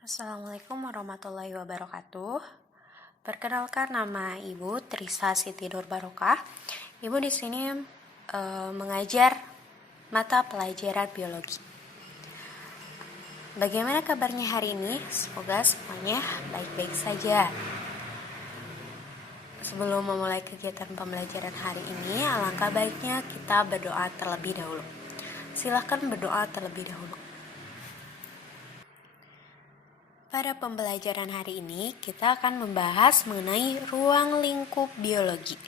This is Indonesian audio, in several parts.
Assalamualaikum warahmatullahi wabarakatuh. Perkenalkan, nama Ibu Trisa Siti Nur Barokah. Ibu di sini mengajar mata pelajaran biologi. Bagaimana kabarnya hari ini? Semoga semuanya baik-baik saja. Sebelum memulai kegiatan pembelajaran hari ini, alangkah baiknya kita berdoa terlebih dahulu. Silakan berdoa terlebih dahulu. Pada pembelajaran hari ini, kita akan membahas mengenai ruang lingkup biologi.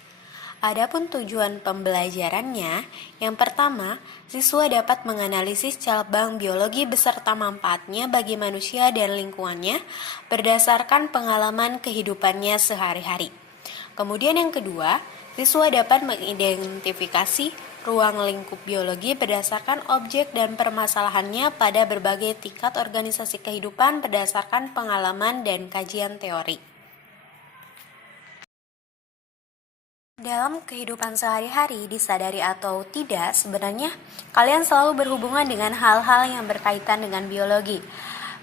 Adapun tujuan pembelajarannya, yang pertama, siswa dapat menganalisis cabang biologi beserta manfaatnya bagi manusia dan lingkungannya berdasarkan pengalaman kehidupannya sehari-hari. Kemudian yang kedua, siswa dapat mengidentifikasi ruang lingkup biologi berdasarkan objek dan permasalahannya pada berbagai tingkat organisasi kehidupan berdasarkan pengalaman dan kajian teori. Dalam kehidupan sehari-hari, disadari atau tidak, sebenarnya kalian selalu berhubungan dengan hal-hal yang berkaitan dengan biologi.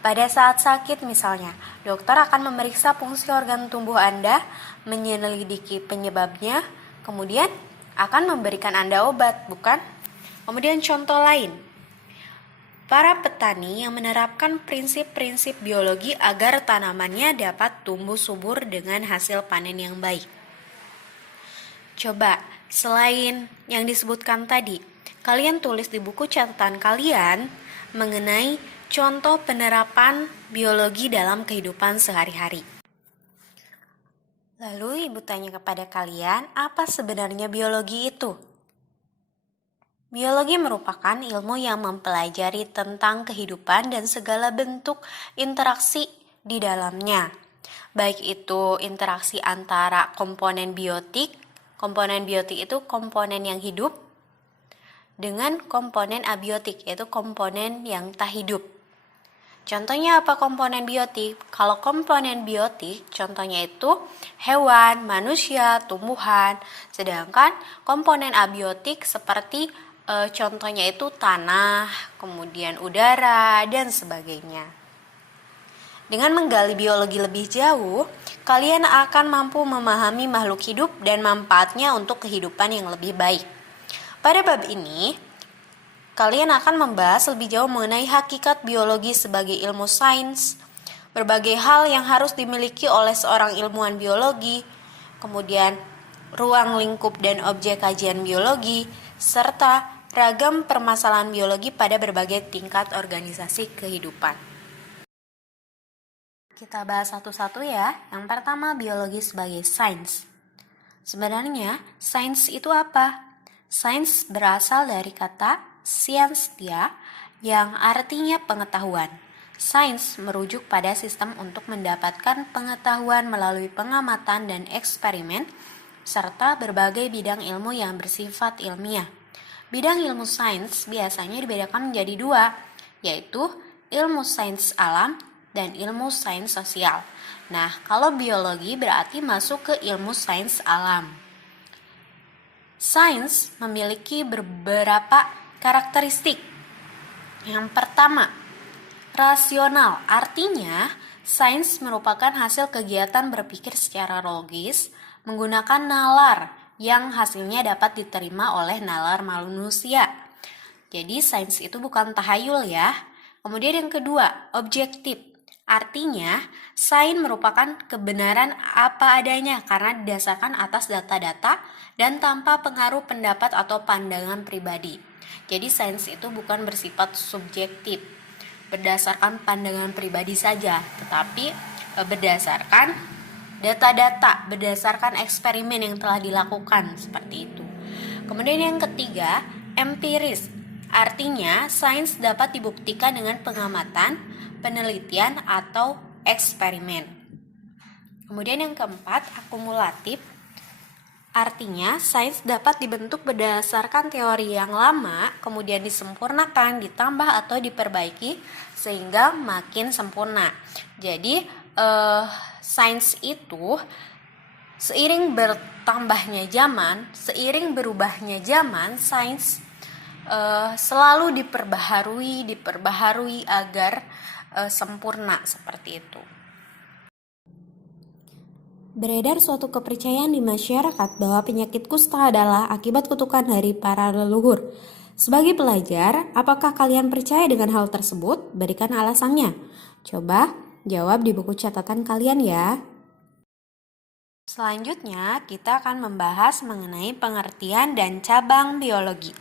Pada saat sakit misalnya, dokter akan memeriksa fungsi organ tubuh Anda, menyelidiki penyebabnya, kemudian akan memberikan Anda obat, bukan? Kemudian contoh lain, para petani yang menerapkan prinsip-prinsip biologi agar tanamannya dapat tumbuh subur dengan hasil panen yang baik. Coba, selain yang disebutkan tadi, kalian tulis di buku catatan kalian mengenai contoh penerapan biologi dalam kehidupan sehari-hari. Lalu Ibu tanya kepada kalian, apa sebenarnya biologi itu? Biologi merupakan ilmu yang mempelajari tentang kehidupan dan segala bentuk interaksi di dalamnya. Baik itu interaksi antara komponen biotik itu komponen yang hidup, dengan komponen abiotik, yaitu komponen yang tak hidup. Contohnya apa komponen biotik? Kalau komponen biotik, contohnya itu hewan, manusia, tumbuhan. Sedangkan komponen abiotik seperti contohnya itu tanah, kemudian udara, dan sebagainya. Dengan menggali biologi lebih jauh, kalian akan mampu memahami makhluk hidup dan manfaatnya untuk kehidupan yang lebih baik. Pada bab ini, kalian akan membahas lebih jauh mengenai hakikat biologi sebagai ilmu sains, berbagai hal yang harus dimiliki oleh seorang ilmuwan biologi, kemudian ruang lingkup dan objek kajian biologi, serta ragam permasalahan biologi pada berbagai tingkat organisasi kehidupan. Kita bahas satu-satu ya. Yang pertama, biologi sebagai sains. Sebenarnya, sains itu apa? Sains berasal dari kata scientia yang artinya pengetahuan. Sains merujuk pada sistem untuk mendapatkan pengetahuan melalui pengamatan dan eksperimen, serta berbagai bidang ilmu yang bersifat ilmiah. Bidang ilmu sains biasanya dibedakan menjadi dua, yaitu ilmu sains alam dan ilmu sains sosial. Nah, kalau biologi berarti masuk ke ilmu sains alam. Sains memiliki beberapa karakteristik. Yang pertama, rasional. Artinya, sains merupakan hasil kegiatan berpikir secara logis menggunakan nalar yang hasilnya dapat diterima oleh nalar manusia. Jadi, sains itu bukan tahayul ya. Kemudian yang kedua, objektif. Artinya, sains merupakan kebenaran apa adanya karena didasarkan atas data-data dan tanpa pengaruh pendapat atau pandangan pribadi. Jadi sains itu bukan bersifat subjektif, berdasarkan pandangan pribadi saja, tetapi berdasarkan data-data, berdasarkan eksperimen yang telah dilakukan, seperti itu. Kemudian yang ketiga, empiris. Artinya, sains dapat dibuktikan dengan pengamatan, penelitian, atau eksperimen. Kemudian yang keempat, akumulatif. Artinya, sains dapat dibentuk berdasarkan teori yang lama, kemudian disempurnakan, ditambah atau diperbaiki, sehingga makin sempurna. Jadi, sains itu seiring bertambahnya zaman, seiring berubahnya zaman, sains selalu diperbaharui agar sempurna seperti itu. Beredar suatu kepercayaan di masyarakat bahwa penyakit kusta adalah akibat kutukan dari para leluhur. Sebagai pelajar, apakah kalian percaya dengan hal tersebut? Berikan alasannya. Coba jawab di buku catatan kalian ya. Selanjutnya, kita akan membahas mengenai pengertian dan cabang biologi.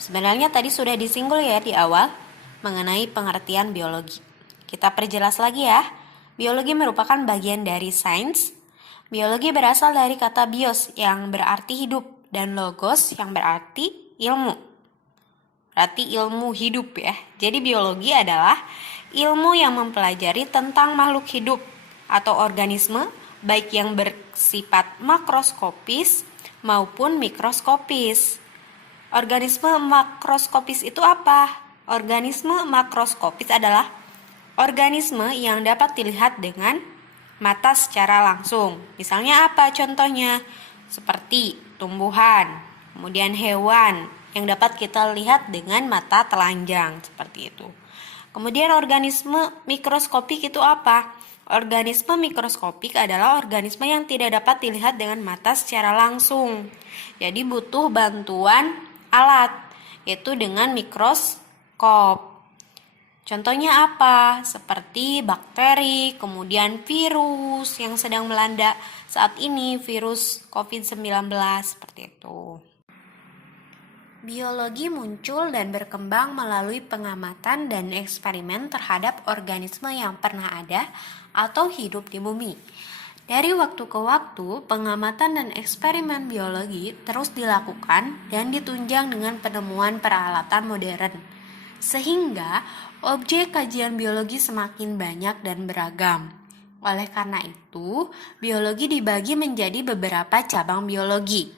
Sebenarnya tadi sudah disinggung ya di awal mengenai pengertian biologi. Kita perjelas lagi ya. Biologi merupakan bagian dari sains. Biologi berasal dari kata bios yang berarti hidup dan logos yang berarti ilmu. Berarti ilmu hidup ya. Jadi biologi adalah ilmu yang mempelajari tentang makhluk hidup atau organisme baik yang bersifat makroskopis maupun mikroskopis. Organisme makroskopis itu apa? Organisme makroskopis adalah organisme yang dapat dilihat dengan mata secara langsung. Misalnya apa contohnya? Seperti tumbuhan, kemudian hewan yang dapat kita lihat dengan mata telanjang, seperti itu. Kemudian organisme mikroskopik itu apa? Organisme mikroskopik adalah organisme yang tidak dapat dilihat dengan mata secara langsung. Jadi butuh bantuan alat, yaitu dengan mikroskop. Contohnya apa? Seperti bakteri, kemudian virus yang sedang melanda saat ini, virus COVID-19, seperti itu. Biologi muncul dan berkembang melalui pengamatan dan eksperimen terhadap organisme yang pernah ada atau hidup di bumi. Dari waktu ke waktu, pengamatan dan eksperimen biologi terus dilakukan dan ditunjang dengan penemuan peralatan modern. Sehingga objek kajian biologi semakin banyak dan beragam. Oleh karena itu, biologi dibagi menjadi beberapa cabang biologi.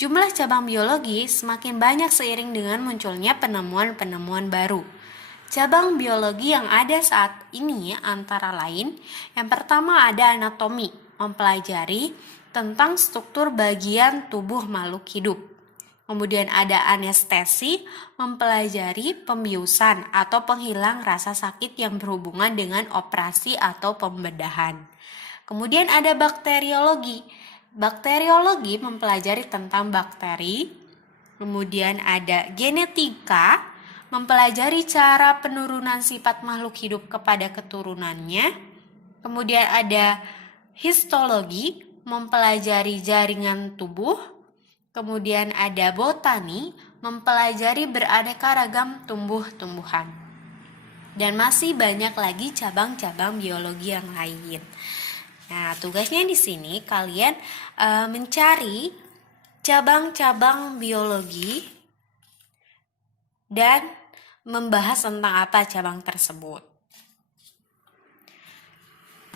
Jumlah cabang biologi semakin banyak seiring dengan munculnya penemuan-penemuan baru. Cabang biologi yang ada saat ini antara lain, yang pertama ada anatomi, mempelajari tentang struktur bagian tubuh makhluk hidup. Kemudian ada anestesi, mempelajari pembiusan atau penghilang rasa sakit yang berhubungan dengan operasi atau pembedahan. Kemudian ada bakteriologi. Bakteriologi mempelajari tentang bakteri. Kemudian ada genetika, mempelajari cara penurunan sifat makhluk hidup kepada keturunannya. Kemudian ada histologi, mempelajari jaringan tubuh. Kemudian ada botani, mempelajari beraneka ragam tumbuh-tumbuhan. Dan masih banyak lagi cabang-cabang biologi yang lain. Nah, tugasnya di sini kalian mencari cabang-cabang biologi dan membahas tentang apa cabang tersebut.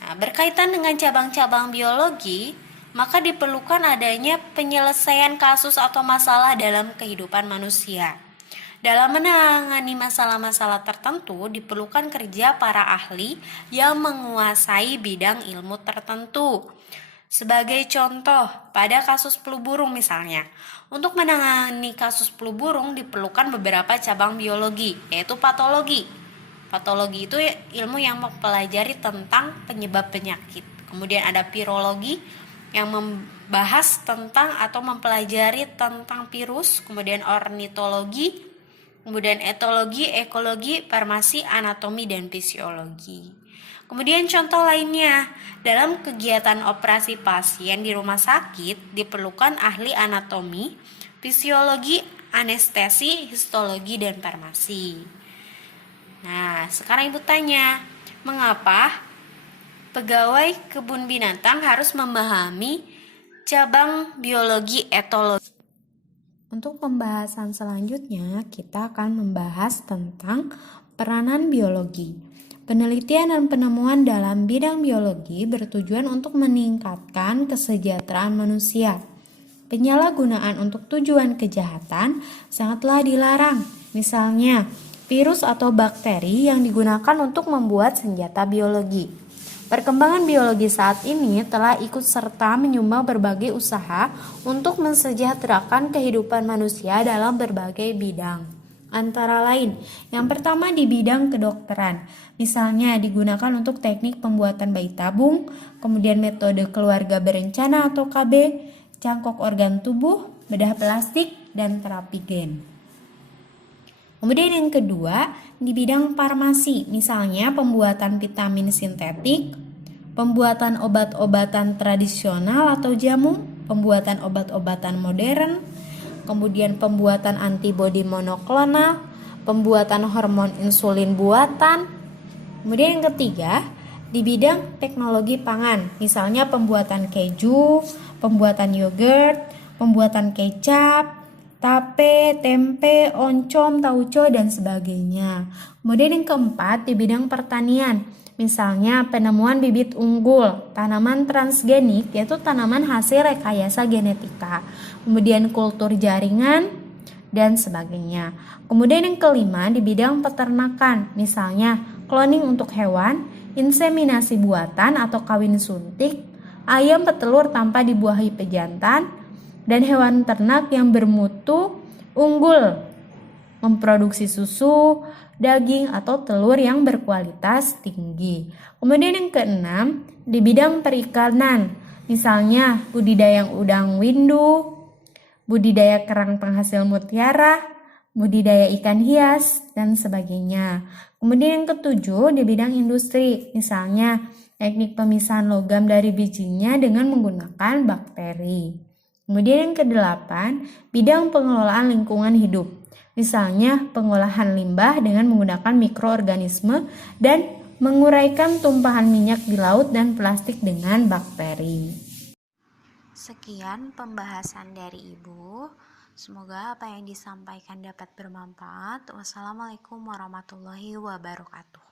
Nah, berkaitan dengan cabang-cabang biologi, maka diperlukan adanya penyelesaian kasus atau masalah dalam kehidupan manusia. Dalam menangani masalah-masalah tertentu, diperlukan kerja para ahli yang menguasai bidang ilmu tertentu. Sebagai contoh, pada kasus flu burung misalnya, untuk menangani kasus flu burung diperlukan beberapa cabang biologi, yaitu patologi. Patologi itu ilmu yang mempelajari tentang penyebab penyakit. Kemudian ada virologi, yang membahas tentang atau mempelajari tentang virus, kemudian ornitologi, kemudian etologi, ekologi, farmasi, anatomi, dan fisiologi. Kemudian contoh lainnya, dalam kegiatan operasi pasien di rumah sakit diperlukan ahli anatomi, fisiologi, anestesi, histologi, dan farmasi. Nah, sekarang Ibu tanya, mengapa pegawai kebun binatang harus memahami cabang biologi etologi? Untuk pembahasan selanjutnya, kita akan membahas tentang peranan biologi. Penelitian dan penemuan dalam bidang biologi bertujuan untuk meningkatkan kesejahteraan manusia. Penyalahgunaan untuk tujuan kejahatan sangatlah dilarang. Misalnya, virus atau bakteri yang digunakan untuk membuat senjata biologi. Perkembangan biologi saat ini telah ikut serta menyumbang berbagai usaha untuk mensejahterakan kehidupan manusia dalam berbagai bidang. Antara lain, yang pertama di bidang kedokteran, misalnya digunakan untuk teknik pembuatan bayi tabung, kemudian metode keluarga berencana atau KB, cangkok organ tubuh, bedah plastik, dan terapi gen. Kemudian yang kedua, di bidang farmasi, misalnya pembuatan vitamin sintetik, pembuatan obat-obatan tradisional atau jamu, pembuatan obat-obatan modern, kemudian pembuatan antibodi monoklonal, pembuatan hormon insulin buatan. Kemudian yang ketiga, di bidang teknologi pangan, misalnya pembuatan keju, pembuatan yogurt, pembuatan kecap, tape, tempe, oncom, tauco, dan sebagainya. Kemudian yang keempat, di bidang pertanian, misalnya penemuan bibit unggul, tanaman transgenik, yaitu tanaman hasil rekayasa genetika, kemudian kultur jaringan, dan sebagainya. Kemudian yang kelima, di bidang peternakan, misalnya cloning untuk hewan, inseminasi buatan atau kawin suntik, ayam petelur tanpa dibuahi pejantan, dan hewan ternak yang bermutu unggul, memproduksi susu, daging, atau telur yang berkualitas tinggi. Kemudian yang keenam, di bidang perikanan, misalnya budidaya udang windu, budidaya kerang penghasil mutiara, budidaya ikan hias, dan sebagainya. Kemudian yang ketujuh, di bidang industri, misalnya teknik pemisahan logam dari bijinya dengan menggunakan bakteri. Kemudian yang kedelapan, bidang pengelolaan lingkungan hidup. Misalnya pengolahan limbah dengan menggunakan mikroorganisme dan menguraikan tumpahan minyak di laut dan plastik dengan bakteri. Sekian pembahasan dari Ibu. Semoga apa yang disampaikan dapat bermanfaat. Wassalamualaikum warahmatullahi wabarakatuh.